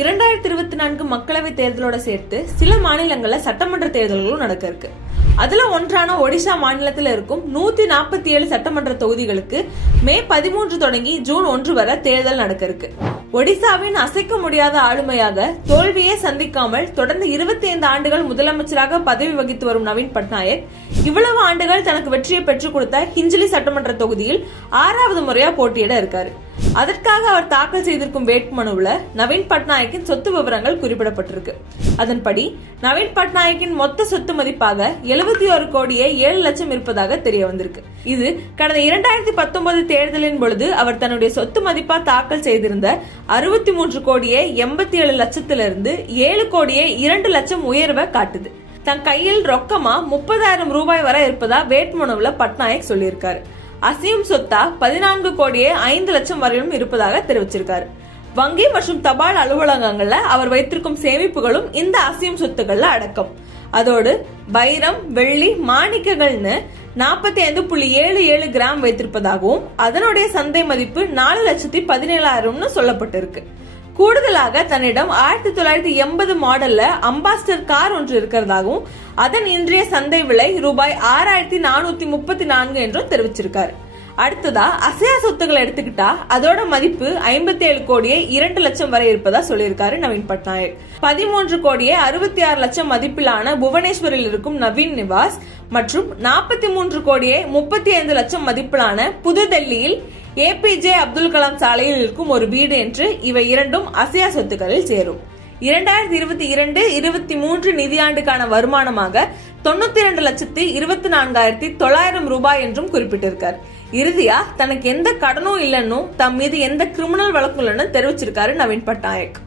2024 மக்களவை தேர்தலோட சேர்த்து சில மாநிலங்கள்ல சட்டமன்ற தேர்தல்களும் நடக்க இருக்கு. அதுல ஒன்றான ஒடிசா மாநிலத்தில் இருக்கும் 147 சட்டமன்ற தொகுதிகளுக்கு மே 13 தொடங்கி ஜூன் 1 வரை தேர்தல் நடக்க இருக்கு. ஒடிசாவின் அசைக்க முடியாத ஆளுமையாக தோல்வியே சந்திக்காமல் தொடர்ந்து 25 ஆண்டுகள் முதலமைச்சராக பதவி வகித்து வரும் நவீன் பட்நாயக் இவ்வளவு ஆண்டுகள் தனக்கு வெற்றியை பெற்றுக் கொடுத்த ஹிஞ்சிலி சட்டமன்ற தொகுதியில் 6வது முறையா போட்டியிட இருக்காரு. அதற்காக அவர் தாக்கல் செய்திருக்கும் வேட்புமனுவுல நவீன் பட்நாயக்கின் சொத்து விவரங்கள் குறிப்பிடப்பட்டிருக்கு. அதன்படி நவீன் பட்நாயக்கின் மொத்த சொத்து மதிப்பாக 71 கோடியே 7 லட்சம் இருப்பதாக தெரிய வந்திருக்கு. இது கடந்த 2019 தேர்தலின் பொழுது அவர் தன்னுடைய சொத்து மதிப்பா தாக்கல் செய்திருந்த 63 கோடியே 87 லட்சத்திலிருந்து 7 கோடியே 2 லட்சம் உயர்வை காட்டுது. தன் கையில் ரொக்கமா 30,000 ரூபாய் வரை இருப்பதா வேட்புமனுவுல பட்நாயக் சொல்லியிருக்காரு. அசையும் சொத்தா 14 கோடியே 5 லட்சம் வரையிலும் இருப்பதாக தெரிவிச்சிருக்காரு. வங்கி மற்றும் தபால் அலுவலகங்கள்ல அவர் வைத்திருக்கும் சேமிப்புகளும் இந்த அசையும் சொத்துக்கள்ல அடக்கம். அதோடு வைரம், வெள்ளி, மாணிக்கங்கள்னு 45.77 கிராம் வைத்திருப்பதாகவும் அதனுடைய சந்தை மதிப்பு 4,17,000 சொல்லப்பட்டிருக்கு. கூடுதலாக தன்னிடம் 1980 மாடல்ல அம்பாஸ்டர் கார் ஒன்று இருக்கிறதாகவும் அதன் இன்றைய சந்தை விலை ரூபாய் 6,434 என்றும் தெரிவிச்சிருக்காரு. அடுத்ததா அசையா சொத்துக்களை எடுத்துக்கிட்டா அதோட மதிப்பு 57 கோடியே 2 லட்சம் வரை இருப்பதா சொல்லியிருக்காரு நவீன் பட்நாயக். 13 கோடியே 66 லட்சம் மதிப்பிலான புவனேஸ்வரில் இருக்கும் நவீன் நிவாஸ் மற்றும் 43 கோடியே 35 லட்சம் மதிப்பிலான புதுடெல்லியில் APJ அப்துல் கலாம் சாலையில் இருக்கும் ஒரு வீடு என்று இவை இரண்டும் அசையா சொத்துக்களில் சேரும். 2022-23 நிதியாண்டுக்கான வருமானமாக 92,24,900 ரூபாய் என்றும் குறிப்பிட்டிருக்கார். இறுதியா தனக்கு எந்த கடனும் இல்லைன்னு தம் மீது எந்த கிரிமினல் வழக்கும் இல்லைன்னு தெரிவிச்சிருக்காரு நவீன் பட்நாயக்.